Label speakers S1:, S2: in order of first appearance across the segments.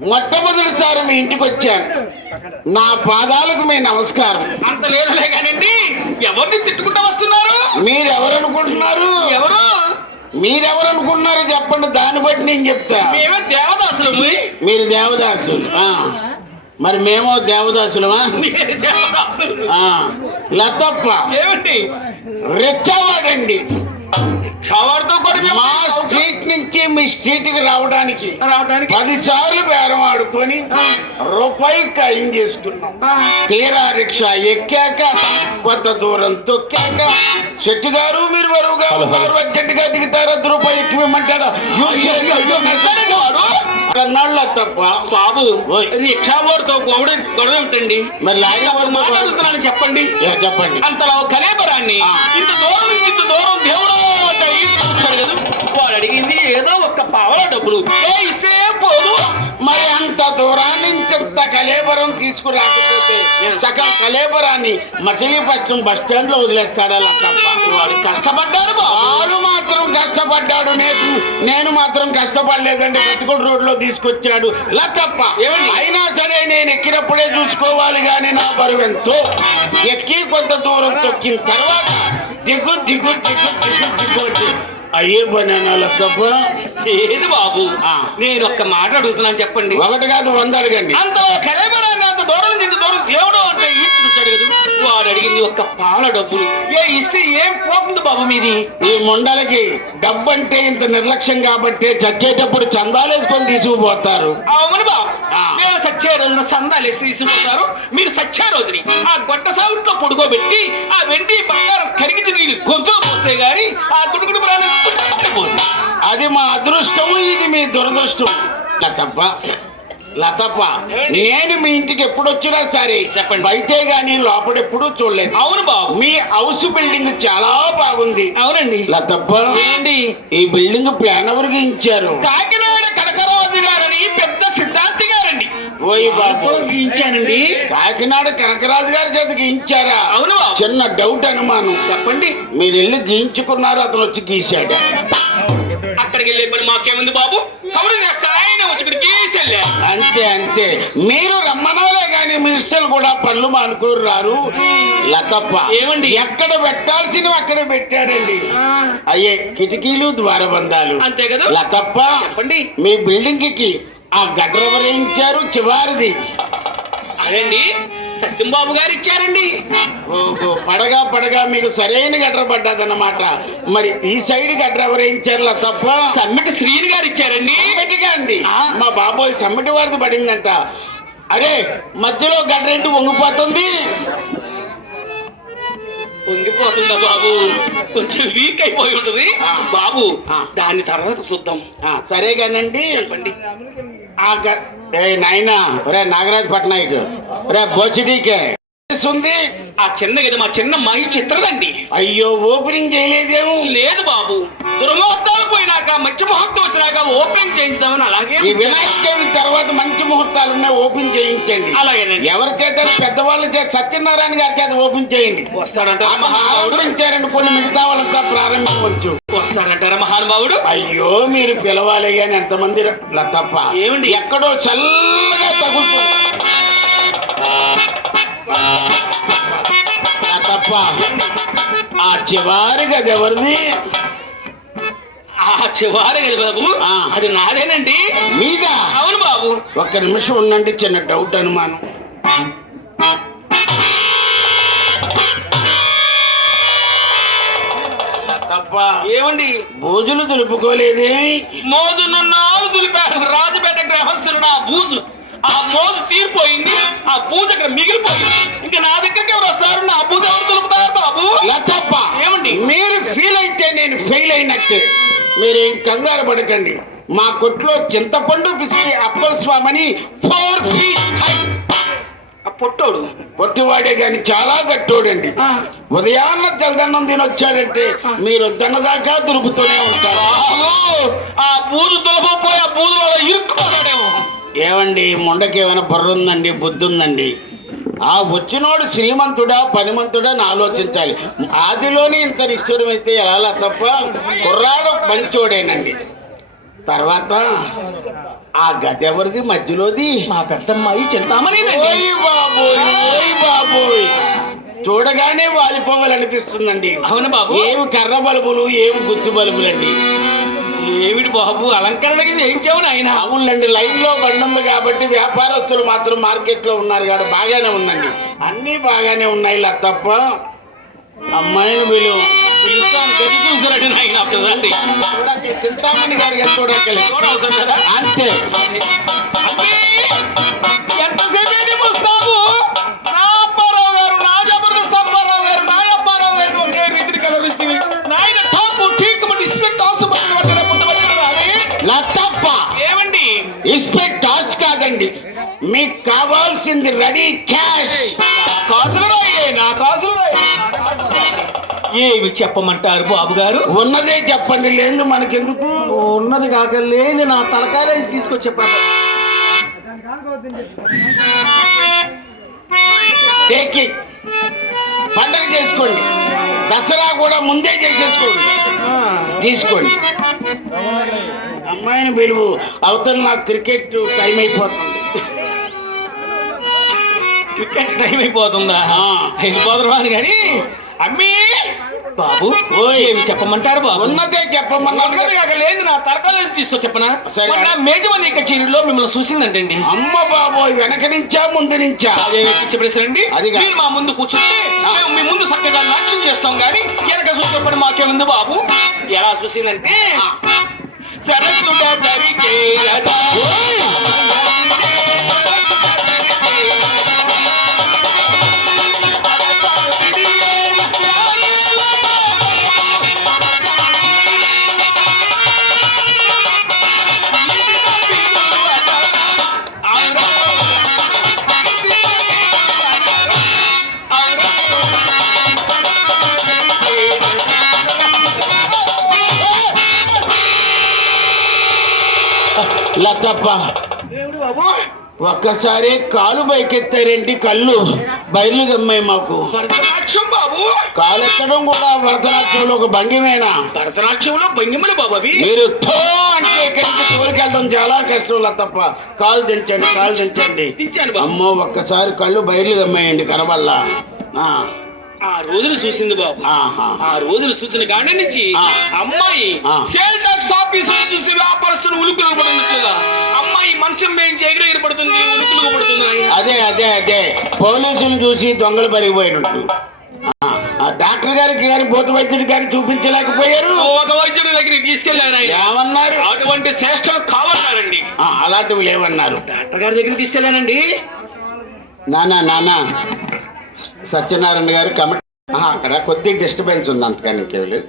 S1: మొట్టమొదటిసారి మీ ఇంటికి వచ్చాను. నా పాదాలకు మీ నమస్కారం.
S2: అంత లేదులే కానండి ఎవరిని తిట్టుకుంటూ వస్తున్నారు?
S1: మీరెవరనుకుంటున్నారు?
S2: ఎవరు?
S1: మీరెవరనుకుంటున్నారు చెప్పండి దాన్ని బట్టి నేను చెప్తా.
S2: మేమే దేవదాసులము.
S1: మీరు దేవదాసులు. మరి మేము దేవదాసులమా?
S2: దేవదాసులు.
S1: లతప్ప. రెచ్చవాడండి మా స్ట్రీట్ నుంచి మీ స్ట్రీట్కి రావడానికి
S2: రావడానికి
S1: పది సార్లు బేరం ఆడుకొని రూపాయి ఖాయం చేసుకున్నాం. తీరా రిక్షా ఎక్కాక కొంత దూరం తొక్కాక శెట్టి గారు మీరు బరువుగా ఉన్నారు అర్జెంట్గా దిగుతారు అర్ధ రూపాయి ఎక్కువ ఇమ్మంటారా అన్నాళ్ళ తప్ప.
S2: బాబు. రిక్షా వారితో గొడవ గొడవ ఏమిటండి?
S1: మరి లారీ
S2: చెప్పండి.
S1: ఏ, చెప్పండి.
S2: అంతలో కలేబరాన్ని. ఇంత దూరం ఇంత దూరం దేవుడు వాడు అడిగింది ఏదో ఒక్క పావల డబ్బులు. ఏ ఇస్తే పోదు.
S1: మరి అంత దూరాన్ని కలేబరం తీసుకురాకపోతే సగం కలేబరాన్ని మచిలీపట్నం బస్ స్టాండ్లో వదిలేస్తాడా తప్ప
S2: వాడు కష్టపడ్డాడు
S1: వాడు మాత్రం కష్టపడ్డాడు. నేను నేను మాత్రం కష్టపడలేదండి. బతుకుడు రోడ్లో తీసుకొచ్చాడు. ఇలా తప్ప
S2: ఏమండి?
S1: అయినా సరే నేను ఎక్కినప్పుడే చూసుకోవాలి కానీ నా బరువు ఎంతో. ఎక్కి కొంత దూరం తొక్కిన తర్వాత దిగు దిగు దిగు దిగు దిగు అంటే. అయ్యే పని
S2: ఏది బాబు.
S1: ఆ.
S2: నేను ఒక్క మాట అడుగుతున్నాను చెప్పండి.
S1: ఒకటి కాదు వంద అడగండి.
S2: అంతలో కలేబరాన్ని అంత దూరం ఇంత దూరం దేవుడు అంటే ఈ చూశాడు కదా. వాడు అడిగింది ఒక్క పావల డబ్బులు. ఏ ఇస్తే ఏం పోతుంది బాబు మీది?
S1: ఈ ముండలకి డబ్బు అంటే ఇంత నిర్లక్ష్యం కాబట్టి చచ్చేటప్పుడు చందాలేసుకొని తీసుకుపోతారు.
S2: అవును బాబు. నేను సచ్చే రోజున సందాలు వేసి తీసుకుంటారు మీరు సచ్చే రోజుని ఆ గొడ్డ సాగుట్లో పొడుకోబెట్టి ఆ వెండి బంగారం కరిగించి మీరు గొంతులో పోస్తే గాని ఆ తుడుకుడు ప్రాణం.
S1: అది మా అదృష్టము ఇది మీ దురదృష్టం. లతప్ప లతప్ప నేను మీ ఇంటికి ఎప్పుడు వచ్చినా సరే
S2: చెప్పండి.
S1: బయటే గాని లోపల ఎప్పుడు చూడలేదు.
S2: అవును బాబు.
S1: మీ హౌస్ బిల్డింగ్ చాలా బాగుంది.
S2: అవునండి.
S1: లతప్ప
S2: ఏంటి?
S1: ఈ బిల్డింగ్ ప్లాన్ ఎవరికి ఇచ్చారు?
S2: కాకినాడ కనకరాజు గారని పెద్ద సిద్ధాంతి గారండి.
S1: ఓయ్ బాబు.
S2: ఇచ్చానండి
S1: కాకినాడ కనకరాజు గారి చేతికి ఇచ్చారా?
S2: అవును బాబు.
S1: చిన్న డౌట్ అనుమానం.
S2: చెప్పండి.
S1: మీరు వెళ్ళి గీయించుకున్నారు అతను వచ్చి గీశాడు.
S2: అక్కడికి వెళ్ళే పని మాకేముంది బాబు? కబురు
S1: అంతే అంతే మీరు రమ్మనాలే కానీ మినిస్టర్లు కూడా పనులు మానుకోరు రారు లతప్ప
S2: ఏమండి?
S1: ఎక్కడ పెట్టాల్సినవి అక్కడ పెట్టాడండి అయ్యే కిటికీలు ద్వారబంధాలు.
S2: అంతే కదా?
S1: లతప్ప
S2: చెప్పండి.
S1: మీ బిల్డింగ్కి ఆ వేయించారు? చివారిది.
S2: అదండి సత్యం బాబు గారు ఇచ్చారండి.
S1: ఓహో పడగా పడగా మీకు సరైన గడ్ర పడ్డదన్నమాట. మరి ఈ సైడ్ గడ్ర వేయించారు లతప్ప
S2: సమ్మిటి శ్రీని గారు ఇచ్చారండి.
S1: సమ్మిటిగా అండి. మా బాబోయ్ సమ్మిటి వారిది పడిందంట. అరే మధ్యలో గడ్రెంటి వంగిపోతుంది?
S2: పొంగిపోతుందా బాబు? కొంచెం వీక్ అయిపోయి ఉంటుంది. బాబు. దాని తర్వాత చూద్దాం.
S1: సరే కానండి.
S2: చెప్పండి.
S1: నాయనా ఒరే నాగరాజ్ పట్నాయక్ ఒరే బోసిడీకే. ఉంది
S2: ఆ చిన్న గది మా చిన్న మహి చిత్రదండి.
S1: అయ్యో ఓపెనింగ్ చేయలేదేమో?
S2: లేదు బాబు. దుర్ముహూర్తాలు పోయినాక మంచి ముహూర్తం వచ్చినాక ఓపెనింగ్ చేయించుదామని అలాగే
S1: ఈ వినాయక చవితి తర్వాత మంచి ముహూర్తాలు ఉన్నాయి ఓపెన్ చేయించండి.
S2: అలాగేనండి.
S1: ఎవరి చేత పెద్దవాళ్ళ చేత సత్యనారాయణ గారి చేత ఓపెన్ చేయండి. ఆరంభించారని కొన్ని మిగతా వాళ్ళంతా ప్రారంభించవచ్చు.
S2: వస్తాడంటారా మహానుభావుడు?
S1: అయ్యో మీరు పిలవాలి కానీ ఎంతమంది తప్ప
S2: ఏమండి?
S1: ఎక్కడో చల్లగా తగులుతుంది. తప్ప ఆ చివరి గది ఎవరిది?
S2: ఆ చివరి గది బాబు. అది నాదేనండి.
S1: మీద?
S2: అవును బాబు.
S1: ఒక్క నిమిషం ఉండండి చిన్న డౌట్ అనుమానం.
S2: ఏమండి?
S1: బోజులు దులుపుకోలేదే?
S2: మోజును నాలుగు దులిపారు. రాజపేట గ్రహస్థులు నా బూజు ఆ మోజు తీరిపోయింది ఆ బూజు అక్కడ మిగిలిపోయింది. ఇంకా నా దగ్గరికి ఎవరు వస్తారు? నా బూజు ఎవరు దులుపుతారు బాబు?
S1: లతప్ప
S2: ఏమండి?
S1: మీరు ఫీల్ అయితే నేను ఫెయిల్ అయినట్టే. మీరేం కంగారు పడకండి. మా కొట్లో చింతపండు పిసికి అప్పల స్వామని ఫోర్ ఫీట్ హై.
S2: పొట్టోడు.
S1: పొట్టివాడే గాని చాలా గట్టోడండి. ఉదయాన్న జలదన్నం తినొచ్చాడంటే మీరు వద్దన్నదాకా దురుపుతూనే ఉంటారు.
S2: ఆ బూజు దులపపోయి ఆ బూజులో ఇరుక్కుపోతాడేమో.
S1: ఏమండి ముండకి ఏమైనా బుర్ర ఉందండి బుద్ధి ఉందండి ఆ వచ్చినోడు శ్రీమంతుడా పనిమంతుడా అని ఆలోచించాలి. ఆదిలోని ఇంత నిష్ఠురం అయితే ఎలా తప్ప కుర్రాడు మంచోడేనండి. తర్వాత ఆ గది ఎవరిది? మధ్యలోది?
S2: మా పెద్దమ్మాయి చింతామణిదండి
S1: ఓయ్ బాబోయ్ ఓయ్ బాబోయ్. చూడగానే వాలిపోవాలనిపిస్తుందండి.
S2: అవును బాబు.
S1: ఏమి కర్ర బల్బులు ఏమి గుత్తి బల్బులండి.
S2: ఏమిటి బాబు? అలంకరణకి ఏం చెవును ఆయన
S1: అవునండి లైన్లో బండి ఉంది కాబట్టి వ్యాపారస్తులు మాత్రం మార్కెట్లో ఉన్నారు కాబట్టి బాగానే ఉందండి. అన్నీ బాగానే ఉన్నాయి ఇలా తప్ప అమ్మాయిని విలువ
S2: పిలుస్తాను. గది చూసినట్టు నాయన ఒక్కసారి.
S1: చింతామణి గారికి చూడక్కర్లేదు
S2: చూడవసరం కదా
S1: అంతే.
S2: గారు గారు గారు
S1: ఇన్స్పెక్ట్ టాస్ కాదండి. మీకు కావాల్సింది రెడీ క్యాష్.
S2: కాసులు రాయే నా కాసులు రాయే ఏమి చెప్పమంటారు బాబు గారు
S1: ఉన్నదే చెప్పండి లేదు మనకెందుకు?
S2: ఉన్నది కాక లేదు నా తలకాయలు తీసుకొచ్చి
S1: ఇట్ పండగ చేసుకోండి. దసరా కూడా ముందే చేసేసుకోండి. తీసుకోండి. అమ్మాయిని పిలువు. అవతల నాకు క్రికెట్ టైం అయిపోతుంది.
S2: క్రికెట్ టైం అయిపోతుందా?
S1: ఆ.
S2: వెళ్ళిపోతున్నా అని కానీ అమ్మీ! బాబు. ఏమి చెప్పమంటారు బాబు?
S1: ఉన్నదే చెప్పమన్నాను.
S2: లేదు నా తలకాయలు తీసుకో చెప్పనా?
S1: సరే.
S2: మొన్న మేజవాణి కచేరీలో మిమ్మల్ని చూసిందంటండి.
S1: అమ్మ బాబోయ్ వెనక నుంచా ముందు నుంచా?
S2: అదే చెప్పేసారండి
S1: అదిగా.
S2: మీరు మా ముందు కూర్చుంటే మేము మీ ముందు చక్కగా నాట్యం చేస్తాం కానీ వెనక చూసేప్పుడు మాకేముంది బాబు? ఎలా చూసిందంటే? సరస్సుడ దరి చేరరా. బాబు.
S1: ఒక్కసారి కాలు బైకెత్తారేంటి కళ్ళు బయలు గమ్మాయి మాకు.
S2: బాబు.
S1: కాలెత్తడం కూడా భరతనాట్యంలో ఒక భంగిమేనా?
S2: భరతనాట్యంలో భంగిమలు బాబు
S1: మీరు థో అంటే ఇక్కడి నుంచి తోలుకెళ్ళడం చాలా కష్టం లతప్ప. కాలు దించండి కాలు దించండి. అమ్మో ఒక్కసారి కళ్ళు బయలు గమ్మాయండి కనబల్లా ఆ,
S2: రోజులు చూసింది బాబు. ఆ రోజులు చూసిన గాడి నుంచి. అమ్మాయి. సేల్ టాక్స్ ఆఫీసులు చూసి వ్యాపారస్తులు ఉలుకులు పడుతున్నట్లుగా అమ్మాయి మంచం వేయించి ఎగిరెగిరి పడుతుంది ఉలుకులు పడుతుంది.
S1: అదే అదే అదే. పోలీసులు చూసి దొంగలు పరిగిపోయినట్టు. డాక్టర్ గారికి గారి భూత వైద్యుడి గారికి చూపించలేకపోయారు.
S2: ఒక వైద్యుడి దగ్గరికి తీసుకెళ్ళారు?
S1: ఏమన్నారు?
S2: అటువంటి శ్రేష్టలు కావాలన్నారండి.
S1: అలాంటివి లేవన్నారు.
S2: డాక్టర్ గారి దగ్గరికి తీసుకెళ్ళానండి
S1: నానా నానా. సత్యనారాయణ గారు కమిటీ అక్కడ కొద్ది డిస్టర్బెన్స్ ఉంది అంతకని ఇంకేమి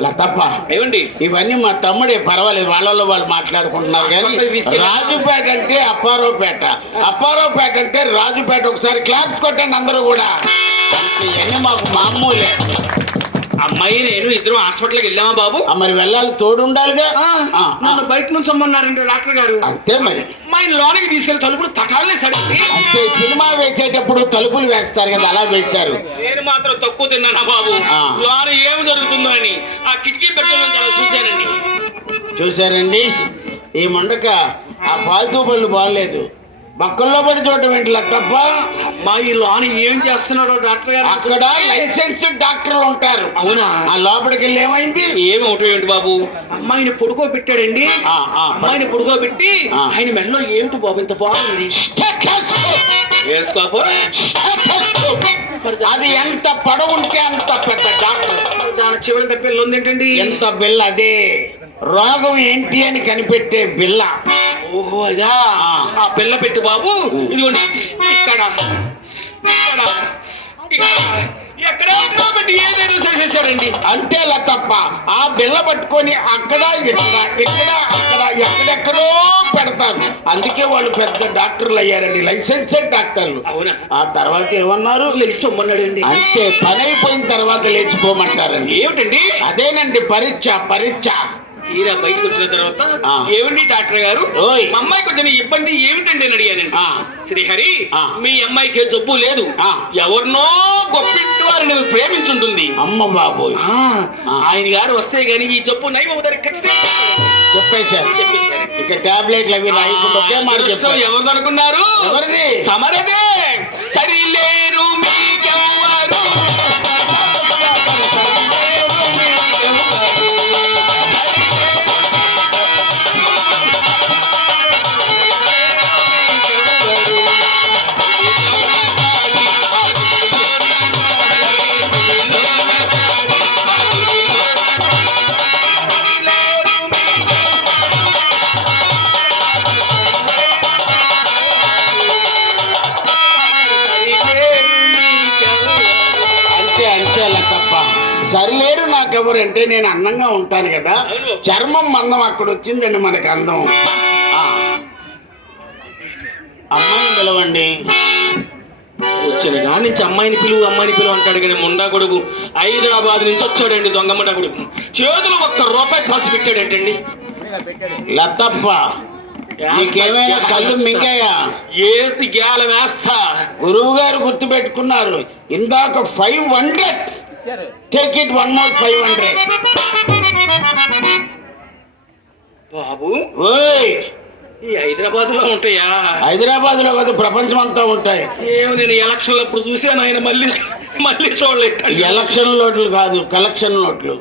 S1: లతప్ప.
S2: ఏమండి?
S1: ఇవన్నీ మా తమ్ముడే పర్వాలేదు వాళ్ళలో వాళ్ళు మాట్లాడుకుంటున్నారు కానీ రాజుపేట అంటే అప్పారావుపేట. అప్పారావుపేట అంటే రాజుపేట. ఒకసారి క్లాప్స్ కొట్టండి అందరూ కూడా. ఇవన్నీ మాకు మామూలే.
S2: అమ్మాయి నేను ఇద్దరు హాస్పిటల్కి వెళ్ళామా బాబు?
S1: ఆ, మరి వెళ్ళాలి తోడు ఉండాలిగా ఆ, ఆ.
S2: నన్ను బయట నుంచి అమ్మన్నారండి డాక్టర్ గారు.
S1: అంతే మరి.
S2: అమ్మాయిని లోనికి తీసుకెళ్ళి తలుపులు తటాలనే
S1: అంతే సినిమా వేసేటప్పుడు తలుపులు వేస్తారు కదా అలా వేశారు
S2: నేను మాత్రం తక్కువ తిన్నానా బాబు?
S1: ఆ.
S2: లోన ఏమి జరుగుతుందో అని ఆ కిటికీ బెచ్చల నుంచి అలా చూశానండి.
S1: చూసారండి ఈ మొండక ఆ పాల్తూ పళ్ళు బాగలేదు. బక్కల్లో పడి చూడటం ఏంటి తప్ప
S2: అమ్మాయి లోన ఏం చేస్తున్నాడో డాక్టర్ గారు
S1: అక్కడ లైసెన్స్ డాక్టర్లు ఉంటారు.
S2: అవునా?
S1: ఆ లోపలికి వెళ్ళి ఏమైంది?
S2: ఏమి ఒకటి ఏంటి బాబు? అమ్మాయిని పొడుకో పెట్టాడండి.
S1: ఆ, ఆ.
S2: అమ్మాయిని పొడుకో పెట్టి. ఆయన మెడలో ఏమిటి బాబు ఇంత బాగుంది? వేసుకోపో.
S1: అది ఎంత పొడవు ఉంటే అంత పెద్ద డాక్టర్.
S2: దాని చివరి పిల్ల ఉంది ఏంటండి
S1: ఎంత బిల్ల అదే? రోగం ఏంటి అని కనిపెట్టే బిల్ల.
S2: ఓహో అదా? ఆ పిల్ల పెట్టు బాబు. ఇదిగోండి. ఇక్కడ. ఇక్కడ. ఎక్కడ ఏదేదో చేసేసాడండి.
S1: అంతే తప్ప ఆ బిల్ల పట్టుకొని అక్కడ ఇక్కడ ఇక్కడ అక్కడ ఎక్కడెక్కడో పెడతారు. అందుకే వాళ్ళు పెద్ద డాక్టర్లు అయ్యారండి. లైసెన్సెడ్ డాక్టర్లు.
S2: అవునా?
S1: ఆ తర్వాత ఏమన్నారు?
S2: లేచిపోమన్నాడండి
S1: అంతే పని అయిపోయిన తర్వాత లేచిపోమంటారండి.
S2: ఏమిటండి?
S1: అదేనండి పరీక్ష పరీక్ష.
S2: తీరా బయటకు వచ్చిన తర్వాత
S1: ఆ.
S2: ఏమండి డాక్టర్ గారు. మా అమ్మాయికి వచ్చిన ఇబ్బంది ఏమిటండి అని అడిగానండి
S1: ఆ.
S2: శ్రీహరి. మీ అమ్మాయికి జబ్బు లేదు. ఎవరినో గొప్పింటి వారిని ప్రేమించుంటుంది
S1: అమ్మ
S2: ఆ. ఆయన గారు వస్తే గాని ఈ జబ్బు నయం అవుతారు ఖచ్చితంగా
S1: చెప్పేశారు. ఇక టాబ్లెట్లు అవి రాయకుండా ఒకే మాట
S2: ఎవరిది అనుకున్నారు
S1: ఎవరిది
S2: తమరదే సరిలేరు మీకెవ్వరు
S1: నాకెవరు అంటే నేను అందంగా ఉంటాను కదా. చర్మం మందం అక్కడ వచ్చిందండి మనకి అందం. అమ్మాయిని పిలవండి.
S2: వచ్చిన దాని నుంచి అమ్మాయిని పిలువు అమ్మాయిని పిలువు అంటాడు కానీ ముండా కొడుకు. హైదరాబాద్ నుంచి వచ్చాడండి దొంగ ముండా కొడుకు. చేతులు ఒక్క రూపాయి కాసు పెట్టాడంటండి.
S1: లతప్ప నీకేమైనా కళ్ళు మింగాయా?
S2: ఏది గేల వేస్తా
S1: గురువు గారు గుర్తు పెట్టుకున్నారు ఇందాక five hundred take it one more five hundred
S2: బాబు
S1: ఓయ్.
S2: ఈ హైదరాబాద్లో ఉంటాయా?
S1: హైదరాబాద్లో కదా ప్రపంచం అంతా ఉంటాయి.
S2: ఏమో నేను ఎలక్షన్ అప్పుడు చూసాను ఆయన మళ్ళీ మళ్ళీ చూడలేదు.
S1: ఎలక్షన్ నోట్లు కాదు కలెక్షన్ నోట్లు.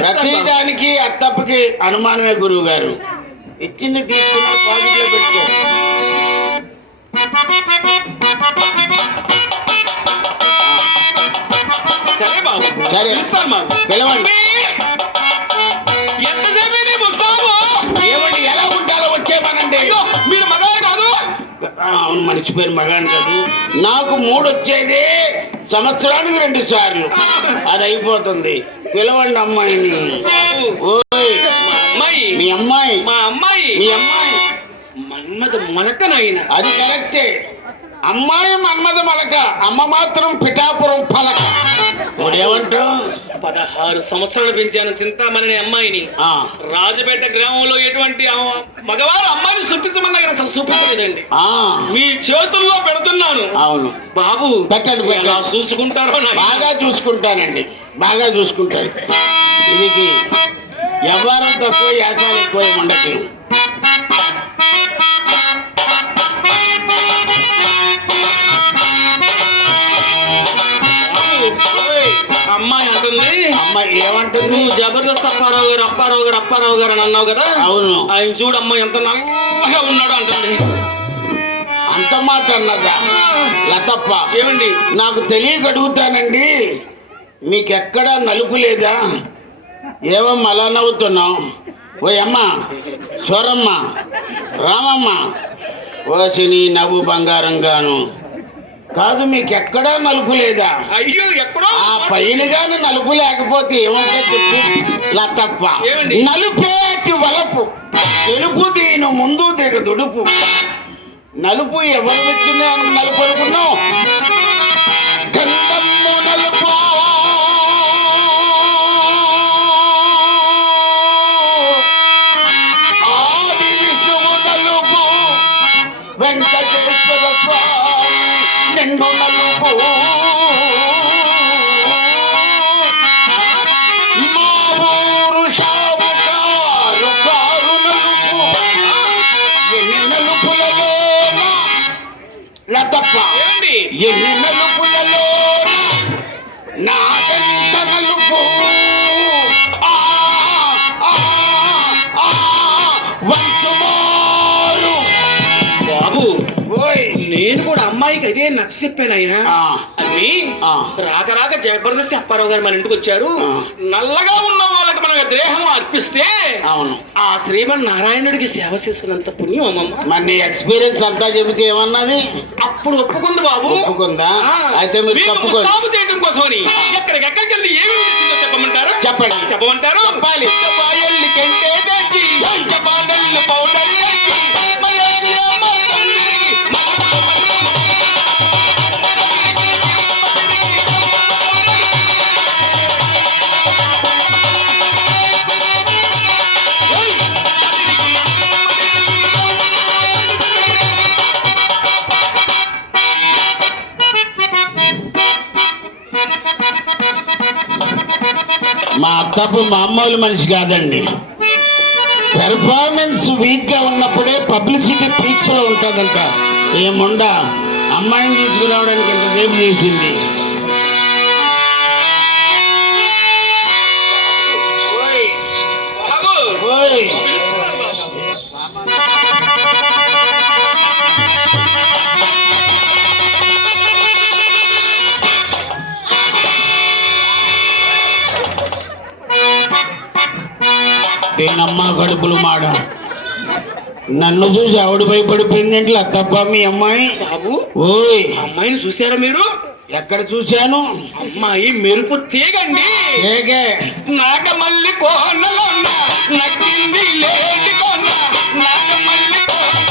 S1: ప్రతి దానికి అత్తప్పకి అనుమానమే గురువు గారు ఇచ్చింది తీసుకున్న పాకెట్లో పెట్టుకో.
S2: సరే బాబు.
S1: సరే.
S2: ఇస్తాను బాబు
S1: పిలవండి.
S2: ఎంతసేపు నీ ముస్తాబు
S1: ఏమండి ఎలా ఉంటారో వచ్చేమనండి
S2: అయ్యో మీరు కాదు.
S1: అవును మర్చిపోయిన మగాను కాదు. నాకు మూడు వచ్చేది సంవత్సరానికి రెండు సార్లు. అది అయిపోతుంది. పిలవండి అమ్మాయిని. ఓయ్.
S2: మా అమ్మాయి.
S1: మీ అమ్మాయి.
S2: మా అమ్మాయి.
S1: మీ అమ్మాయి.
S2: మన్మద మొలకనైన
S1: అది కరెక్టే. అమ్మాయి మన్మద మలక అమ్మ మాత్రం పిఠాపురం పలక.
S2: పదహారు సంవత్సరాలు పెంచాను చింతామణి అమ్మాయిని.
S1: ఆ,
S2: రాజపేట గ్రామంలో ఎటువంటి మగవారు అమ్మాయిని చూపించమన్నా అసలు చూపించలేదండి.
S1: ఆ,
S2: మీ చేతుల్లో పెడుతున్నాను.
S1: అవును.
S2: బాబు
S1: పెట్టండి.
S2: ఎలా చూసుకుంటారో
S1: బాగా చూసుకుంటానండి. బాగా చూసుకుంటాను ఇది వ్యవహారం తక్కువ యాచాలు ఎక్కువ ఉండదు. ఏమంటుంది?
S2: నువ్వు జబర్దస్త్ అప్పారావు గారు అప్పారావు గారు అప్పారావు గారు అని అన్నావు కదా?
S1: అవును.
S2: ఆయన చూడమ్మా ఎంత నల్లగా ఉన్నాడు అంటుంది
S1: అంత మాట అన్నదా? లతప్ప
S2: ఏమండి?
S1: నాకు తెలియక అడుగుతానండి మీకెక్కడా నలుపు లేదా? ఏమమ్మా అలా నవ్వుతున్నావు? ఓ అమ్మ స్వరమ్మ రామమ్మ. ఓసి నీ నవ్వు బంగారంగాను. కాదు మీకెక్కడా నలుపు లేదా?
S2: అయ్యో ఎక్కడో
S1: ఆ పైన గాని నలుపు లేకపోతే ఏమంటే చెప్పు. లతప్ప? నలుపేటి వలపు. తెలుపు దీని ముందు దిగ దుడుపు. నలుపు ఎవరు వచ్చింది అని నలుపు అనుకున్నావు గంధము నలుపు. ఆది విష్ణువు నలుపు. వెంకటేశ్వర స్వామి. నిండు నలుపు మా ఊరు షావుకారు కారు నలుపు. ఎన్ని నలుపులలోన లతప్ప ఎన్ని నలుపులలోన నలుపు?
S2: అమ్మాయికి అదే నచ్చ చెప్పాను ఆయన
S1: ఆ.
S2: అని
S1: ఆ.
S2: రాక రాక జబర్దస్త్ అప్పారావు గారు మన ఇంటికి వచ్చారు. నల్లగా ఉన్న వాళ్ళకి మన దేహం అర్పిస్తే
S1: అవును
S2: ఆ శ్రీమన్ నారాయణుడికి సేవ చేసుకున్నంత పుణ్యం అమ్మమ్మ
S1: మరి నీ ఎక్స్పీరియన్స్ అంతా చెబితే ఏమన్నది
S2: అప్పుడు ఒప్పుకుంది బాబు
S1: ఒప్పుకుందా? అయితే మీరు తప్పుకోండి.
S2: ముస్తాబు చేయడం కోసమని ఎక్కడికి ఎక్కడికి వెళ్ళి ఏమి చెప్పమంటారా
S1: చెప్పండి.
S2: చెప్పమంటారు
S1: చెప్పాలి.
S2: చెంటే తెచ్చి పౌడర్ మలేషియా
S1: మా అత్తపు మామూలు మనిషి కాదండి. పెర్ఫార్మెన్స్ వీక్గా ఉన్నప్పుడే పబ్లిసిటీ పీక్స్లో ఉంటుందంట. ఏముండా? అమ్మాయిని తీసుకురావడానికి ఎంతసేపు చేసింది. దేనమ్మా కడుపులు మాడ. నన్ను చూసి ఆవిడ భయపడిపోయింది ఏంటి తప్ప మీ అమ్మాయి?
S2: బాబు
S1: ఓయ్.
S2: అమ్మాయిని చూసారా మీరు?
S1: ఎక్కడ చూశాను?
S2: అమ్మాయి మెరుపు తీగండి.
S1: ఏగే
S2: నాగమల్లి కోనలోన నక్కింది లేటి కోన నాగమల్లి మామ